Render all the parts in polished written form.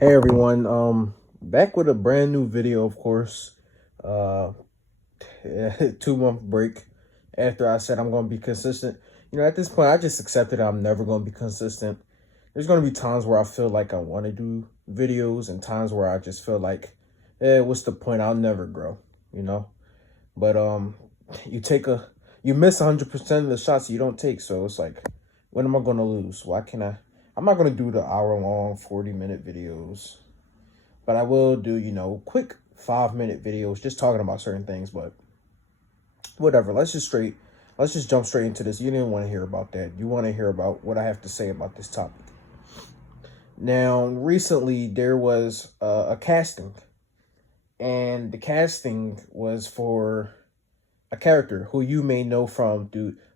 Hey everyone, back with a brand new video, of course. Uh 2 month break after I said I'm gonna be consistent. At this point I just accepted I'm never gonna be consistent. There's gonna be times where I feel like I wanna do videos and times where I just feel like, what's the point? I'll never grow, you know? But you take a you miss 100% of the shots you don't take, so it's like, when am I gonna lose? Why can't I'm not gonna do the hour-long 40-minute videos, but I will do, quick 5-minute videos just talking about certain things. But whatever, let's just jump straight into this. You didn't want to hear about that. You want to hear about what I have to say about this topic. Now, recently there was a casting, and the casting was for a character who you may know from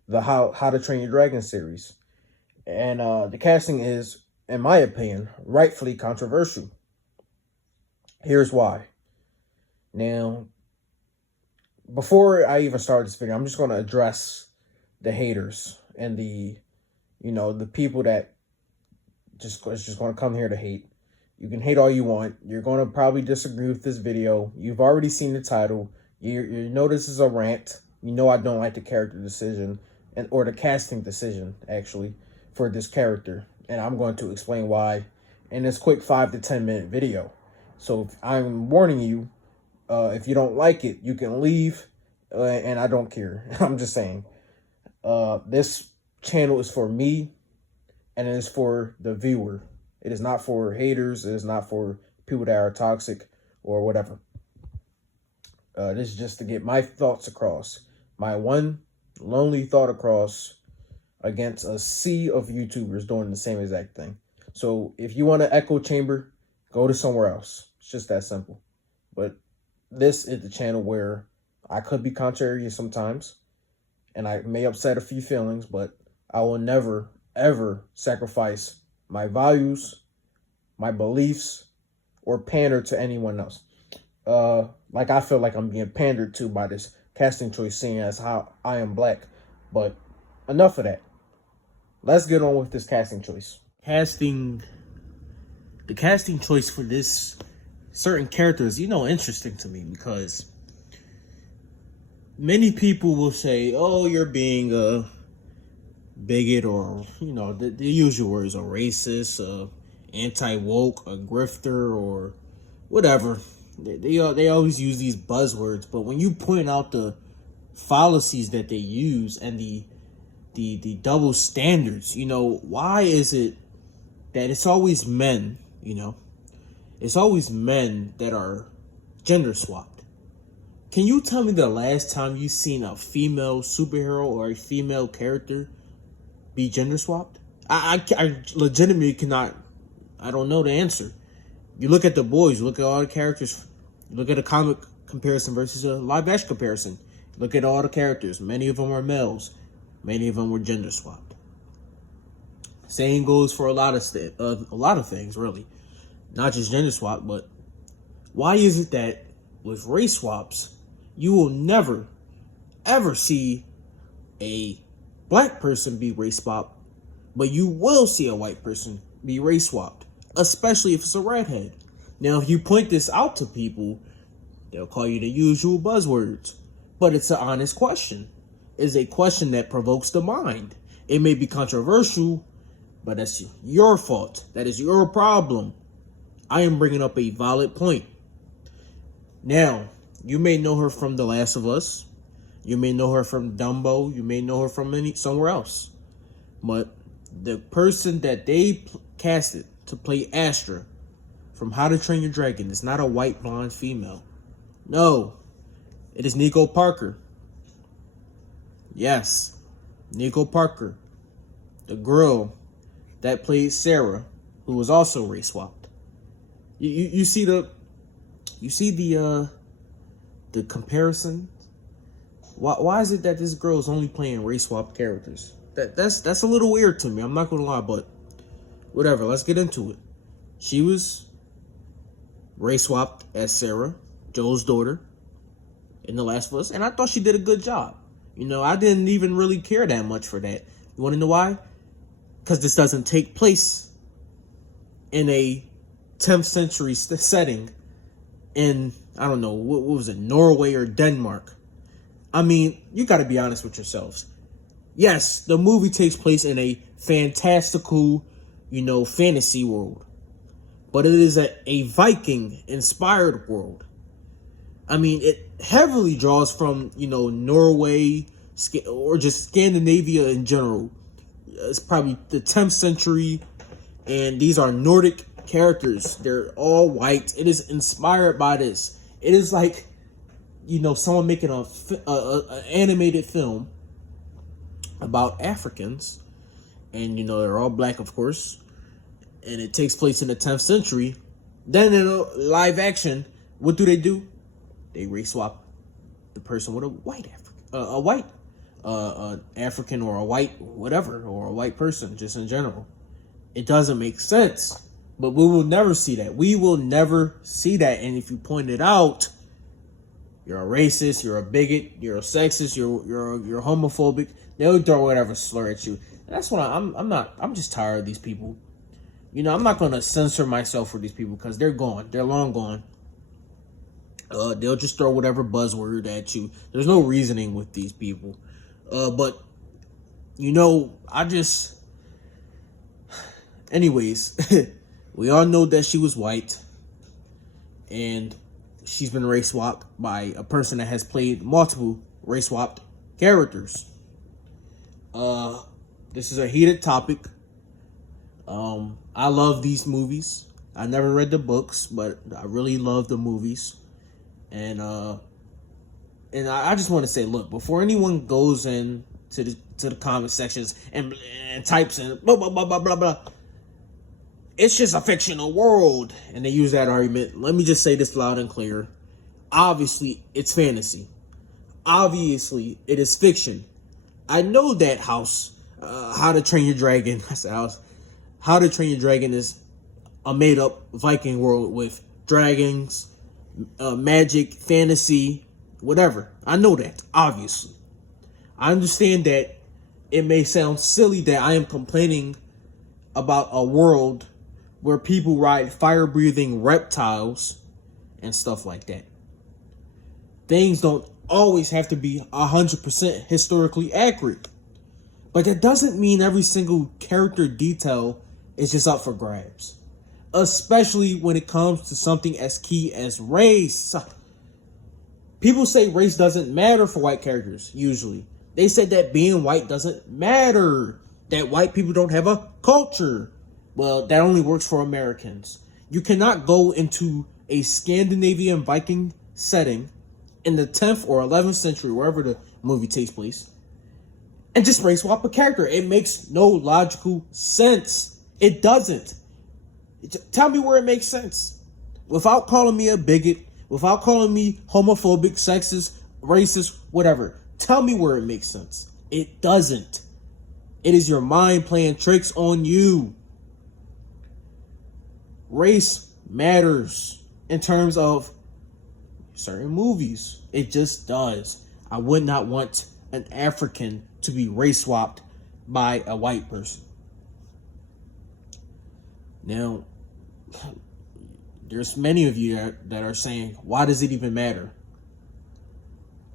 the How to Train Your Dragon series. And the casting is, in my opinion, rightfully controversial. Here's why. Now, before I even start this video, I'm just going to address the haters and the people that just going to come here to hate. You can hate all you want. You're going to probably disagree with this video. You've already seen the title. You know this is a rant. You know I don't like the character decision or the casting decision, actually, for this character. And I'm going to explain why in this quick 5 to 10 minute video. So I'm warning you, if you don't like it, you can leave, and I don't care. I'm just saying, this channel is for me, and it is for the viewer. It is not for haters. It is not for people that are toxic or whatever. This is just to get my thoughts across. My one lonely thought across against a sea of YouTubers doing the same exact thing. So if you want an echo chamber, go to somewhere else. It's just that simple. But this is the channel where I could be contrary sometimes, and I may upset a few feelings, but I will never, ever sacrifice my values, my beliefs, or pander to anyone else. Like I feel like I'm being pandered to by this casting choice, seeing as how I am black. But enough of that. Let's get on with this casting choice. The casting choice for this certain character is, interesting to me, because many people will say, oh, you're being a bigot, or, the usual words, a racist, anti-woke, a grifter, or whatever. They always use these buzzwords, but when you point out the fallacies that they use and the double standards, why is it that it's always men, it's always men that are gender swapped? Can you tell me the last time you seen a female superhero or a female character be gender swapped? I legitimately cannot. I don't know the answer. You look at the boys, you look at all the characters, you look at a comic comparison versus a live action comparison. Look at all the characters. Many of them are males. Many of them were gender swapped. Same goes for a lot of things, really, not just gender swap. But why is it that with race swaps, you will never, ever see a black person be race swapped, but you will see a white person be race swapped, especially if it's a redhead? Now, if you point this out to people, they'll call you the usual buzzwords, but it's an honest question. It's a question that provokes the mind. It may be controversial, but that's your fault. That is your problem. I am bringing up a valid point. Now, you may know her from The Last of Us. You may know her from Dumbo. You may know her from somewhere else. But the person that they casted to play Astrid from How to Train Your Dragon is not a white blonde female. No, it is Nicoparker. Yes, Nicoparker, the girl that played Sarah, who was also race swapped. You see the comparison. Why is it that this girl is only playing race swapped characters? That's a little weird to me. I'm not gonna lie, but whatever. Let's get into it. She was race swapped as Sarah, Joel's daughter, in The Last of Us, and I thought she did a good job. I didn't even really care that much for that. You want to know why? Because this doesn't take place in a 10th century setting in, I don't know, what was it, Norway or Denmark. I mean, you got to be honest with yourselves. Yes, the movie takes place in a fantastical, fantasy world. But it is a Viking-inspired world. I mean, it heavily draws from, Norway or just Scandinavia in general. It's probably the 10th century, and these are Nordic characters. They're all white. It is inspired by this. It is like, someone making a animated film about Africans, and they're all black, of course, and it takes place in the 10th century. Then in live action, what do? They race swap the person with a white African or a white whatever, or a white person just in general. It doesn't make sense, but we will never see that. We will never see that. And if you point it out, you're a racist, you're a bigot, you're a sexist, you're homophobic. They'll throw whatever slur at you. And that's what I'm just tired of these people. I'm not gonna censor myself for these people because they're gone. They're long gone. They'll just throw whatever buzzword at you. There's no reasoning with these people. But anyways, we all know that she was white, and she's been race swapped by a person that has played multiple race swapped characters. This is a heated topic. I love these movies. I never read the books, but I really love the movies. And I just want to say, look, before anyone goes in to the comment sections and types in blah blah blah blah blah blah, it's just a fictional world, and they use that argument. Let me just say this loud and clear. Obviously, it's fantasy. Obviously, it is fiction. I know that How to Train Your Dragon. I said House. How to Train Your Dragon is a made-up Viking world with dragons, magic, fantasy, whatever. I know that, obviously. I understand that it may sound silly that I am complaining about a world where people ride fire-breathing reptiles and stuff like that. Things don't always have to be 100% historically accurate. But that doesn't mean every single character detail is just up for grabs. Especially when it comes to something as key as race. People say race doesn't matter for white characters, usually. They said that being white doesn't matter. That white people don't have a culture. Well, that only works for Americans. You cannot go into a Scandinavian Viking setting in the 10th or 11th century, wherever the movie takes place, and just race swap a character. It makes no logical sense. It doesn't. Tell me where it makes sense. Without calling me a bigot, without calling me homophobic, sexist, racist, whatever. Tell me where it makes sense. It doesn't. It is your mind playing tricks on you. Race matters in terms of certain movies. It just does. I would not want an African to be race swapped by a white person. Now, there's many of you that are saying, why does it even matter?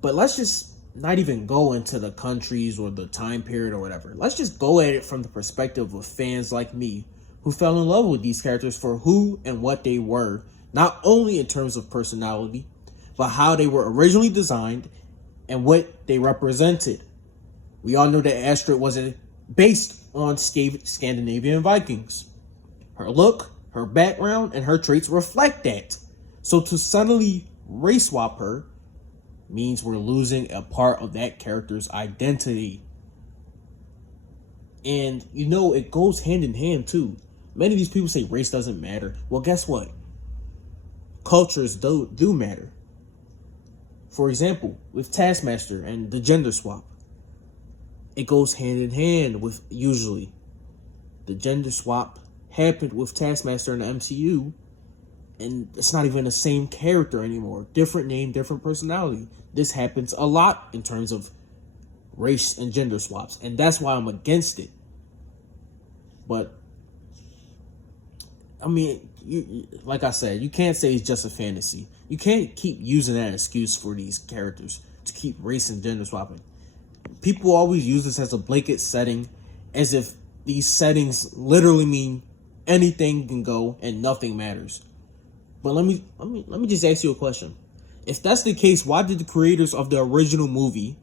But let's just not even go into the countries or the time period or whatever. Let's just go at it from the perspective of fans like me who fell in love with these characters for who and what they were, not only in terms of personality, but how they were originally designed and what they represented. We all know that Astrid wasn't based on Scandinavian Vikings. Her look, her background, and her traits reflect that. So to suddenly race swap her means we're losing a part of that character's identity. And it goes hand in hand too. Many of these people say race doesn't matter. Well, guess what? Cultures do matter. For example, with Taskmaster and the gender swap, it goes hand in hand with, usually, the gender swap happened with Taskmaster in the MCU, and it's not even the same character anymore. Different name, different personality. This happens a lot in terms of race and gender swaps, and that's why I'm against it. But I mean, like I said, you can't say it's just a fantasy. You can't keep using that excuse for these characters to keep race and gender swapping. People always use this as a blanket setting, as if these settings literally mean anything can go and nothing matters. But let me just ask you a question. If that's the case, why did the creators of the original movie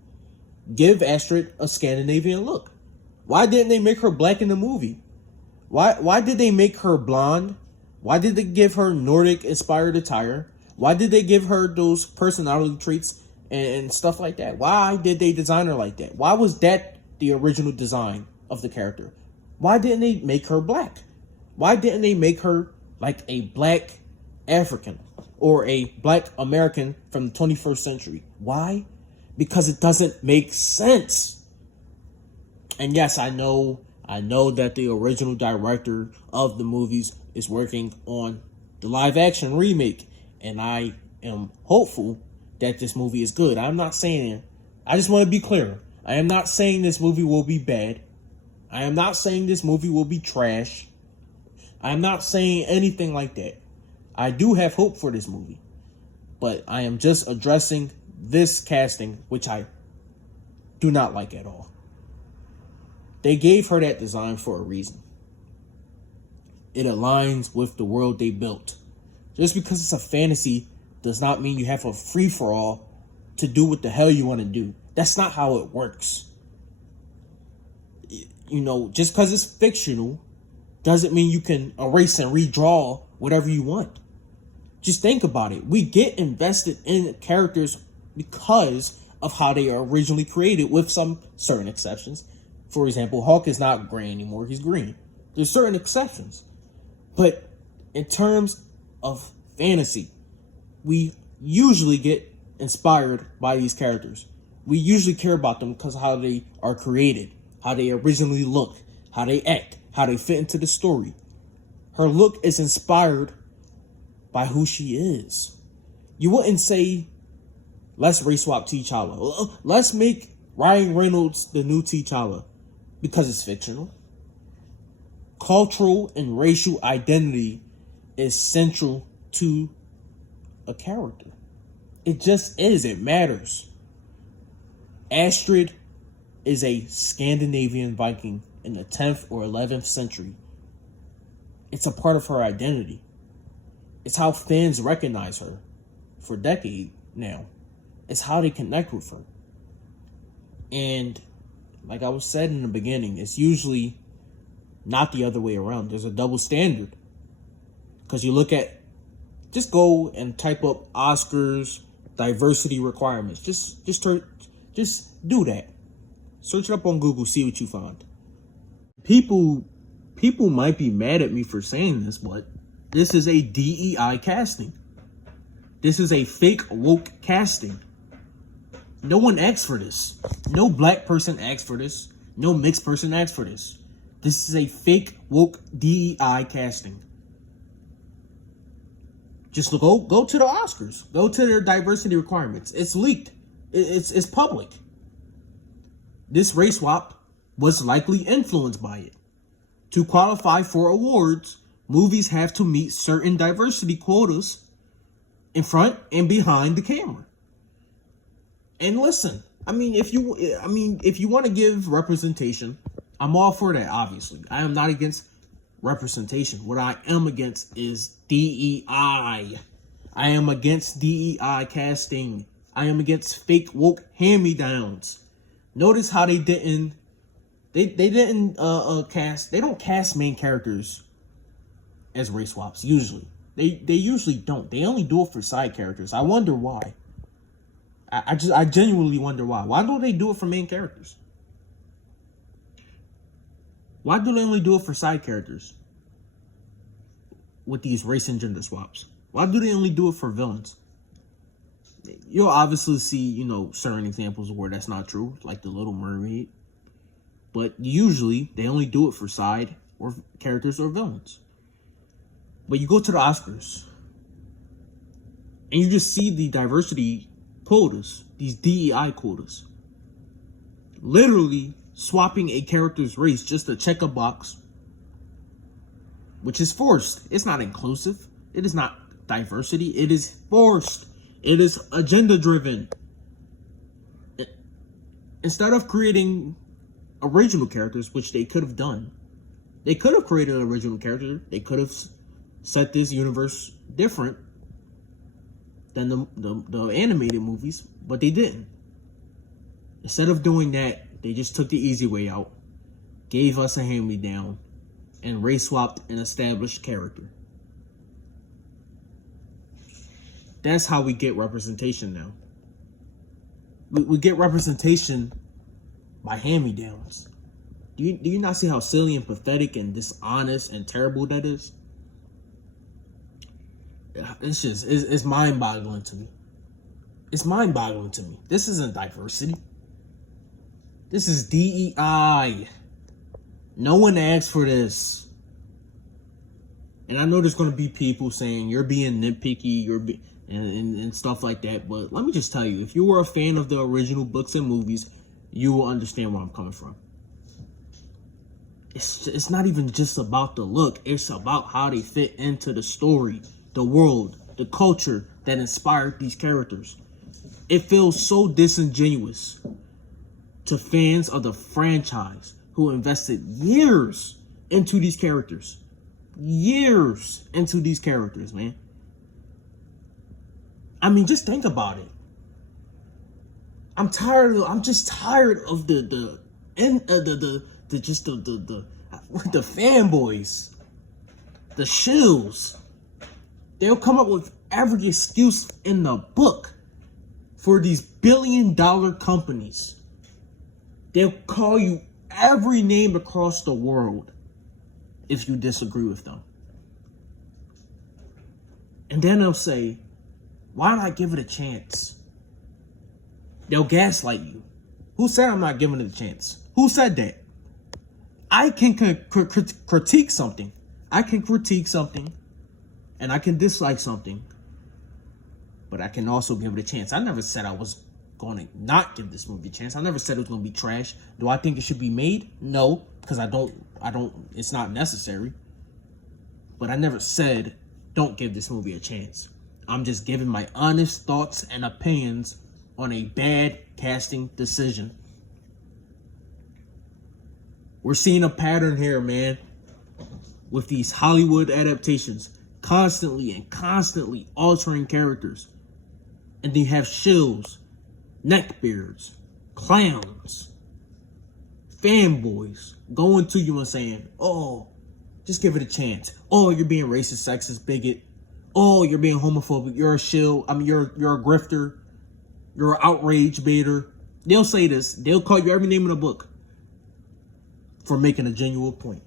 give Astrid a Scandinavian look? Why didn't they make her black in the movie? Why did they make her blonde? Why did they give her Nordic inspired attire? Why did they give her those personality traits and stuff like that? Why did they design her like that? Why was that the original design of the character? Why didn't they make her black? Why didn't they make her like a black African or a black American from the 21st century? Why? Because it doesn't make sense. And yes, I know that the original director of the movies is working on the live action remake, and I am hopeful that this movie is good. I'm not saying, I just want to be clear. I am not saying this movie will be bad. I am not saying this movie will be trash. I am not saying anything like that. I do have hope for this movie, but I am just addressing this casting, which I do not like at all. They gave her that design for a reason. It aligns with the world they built. Just because it's a fantasy does not mean you have a free-for-all to do what the hell you want to do. That's not how it works. You know, just because it's fictional doesn't mean you can erase and redraw whatever you want. Just think about it. We get invested in characters because of how they are originally created, with some certain exceptions. For example, Hulk is not gray anymore, he's green. There's certain exceptions. But in terms of fantasy, we usually get inspired by these characters. We usually care about them because of how they are created, how they originally look, how they act, how they fit into the story. Her look is inspired by who she is. You wouldn't say, let's race swap T'Challa. Let's make Ryan Reynolds the new T'Challa, because it's fictional. Cultural and racial identity is central to a character. It just is. It matters. Astrid is a Scandinavian Viking in the 10th or 11th century. It's a part of her identity. It's how fans recognize her for decades now. It's how they connect with her. And like I was said in the beginning, it's usually not the other way around. There's a double standard. Because you look at, just go and type up Oscars diversity requirements. Just do that. Search it up on Google, see what you find. People might be mad at me for saying this, but this is a DEI casting. This is a fake woke casting. No one asked for this. No black person asked for this. No mixed person asked for this. This is a fake woke DEI casting. Just go to the Oscars. Go to their diversity requirements. It's leaked. It's public. This race swap was likely influenced by it. To qualify for awards, movies have to meet certain diversity quotas in front and behind the camera. And listen, if you want to give representation, I'm all for that, obviously. I am not against representation. What I am against is DEI. I am against DEI casting. I am against fake woke hand-me-downs. Notice how they didn't cast. They don't cast main characters as race swaps usually. They usually don't. They only do it for side characters. I wonder why. I genuinely wonder why. Why don't they do it for main characters? Why do they only do it for side characters with these race and gender swaps? Why do they only do it for villains? You'll obviously see, certain examples where that's not true, like the Little Mermaid. But usually, they only do it for side or characters or villains. But you go to the Oscars, and you just see the diversity quotas, these DEI quotas. Literally swapping a character's race just to check a box which is forced. It's not inclusive. It is not diversity. It is forced. It is agenda driven. Instead of creating original characters, which they could have done, they could have created an original character. They could have set this universe different than the animated movies, but they didn't. Instead of doing that, they just took the easy way out, gave us a hand-me-down, and race swapped an established character. That's how we get representation now. We get representation by hand-me-downs. Do you not see how silly and pathetic and dishonest and terrible that is? It's mind-boggling to me. It's mind-boggling to me. This isn't diversity. This is DEI. No one asked for this. And I know there's going to be people saying you're being nitpicky, and stuff like that. But let me just tell you, if you were a fan of the original books and movies, you will understand where I'm coming from. It's not even just about the look. It's about how they fit into the story, the world, the culture that inspired these characters. It feels so disingenuous to fans of the franchise who invested years into these characters. Years into these characters, man. I mean, just think about it. I'm just tired of the fanboys, the shills. They'll come up with every excuse in the book for these billion-dollar companies. They'll call you every name across the world if you disagree with them. And then they'll say, why not give it a chance? They'll gaslight you. Who said I'm not giving it a chance? Who said that? I can critique something. I can critique something and I can dislike something, but I can also give it a chance. I never said I was going to not give this movie a chance. I never said it was going to be trash. Do I think it should be made? No, because I don't, it's not necessary. But I never said don't give this movie a chance. I'm just giving my honest thoughts and opinions on a bad casting decision. We're seeing a pattern here, man, with these Hollywood adaptations, constantly altering characters. And they have shills, neckbeards, clowns, fanboys going to you and saying, oh, just give it a chance. Oh, you're being racist, sexist, bigot. Oh, you're being homophobic. You're a shill. I mean, you're a grifter. You're an outrage baiter. They'll say this. They'll call you every name in the book for making a genuine point,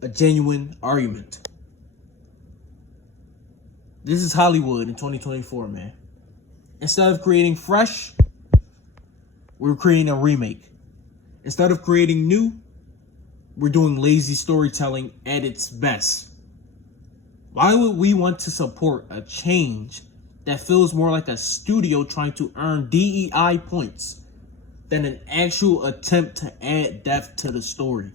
a genuine argument. This is Hollywood in 2024, man. Instead of creating fresh, we're creating a remake. Instead of creating new, we're doing lazy storytelling at its best. Why would we want to support a change that feels more like a studio trying to earn DEI points than an actual attempt to add depth to the story?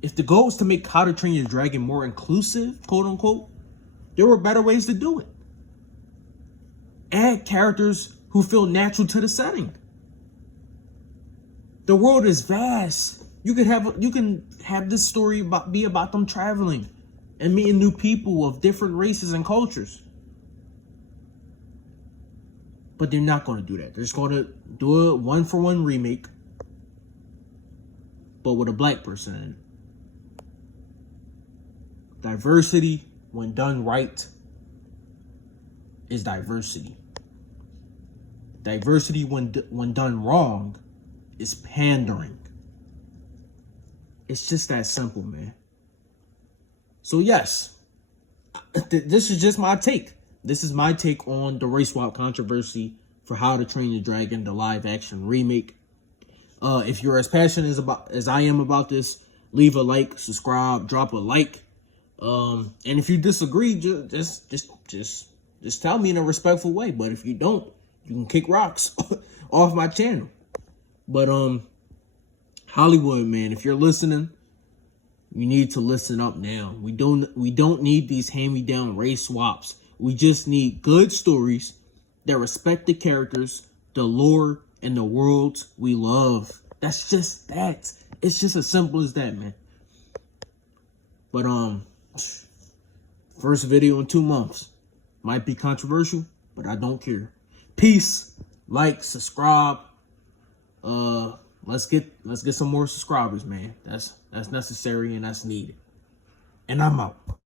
If the goal is to make How to Train Your Dragon more inclusive, quote unquote, there were better ways to do it. Add characters who feel natural to the setting. The world is vast. You can have this story be about them traveling and meeting new people of different races and cultures. But they're not going to do that. They're just going to do a one-for-one remake, but with a black person in it. Diversity, when done right, is diversity. Diversity, when done wrong, is pandering. It's just that simple, man. So yes, this is just my take. This is my take on the race swap controversy for How to Train Your Dragon, the live action remake. If you're as passionate as I am about this, leave a like, subscribe, drop a like. And if you disagree, just tell me in a respectful way. But if you don't, you can kick rocks off my channel. But Hollywood, man, if you're listening, You need to listen up now. We don't need these hand-me-down race swaps. We just need good stories that respect the characters, the lore, and the worlds we love. That's just that. It's just as simple as that, man. But first video in 2 months. Might be controversial, but I don't care. Peace. Like, subscribe. Let's get some more subscribers, man. That's necessary and that's needed. And I'm out.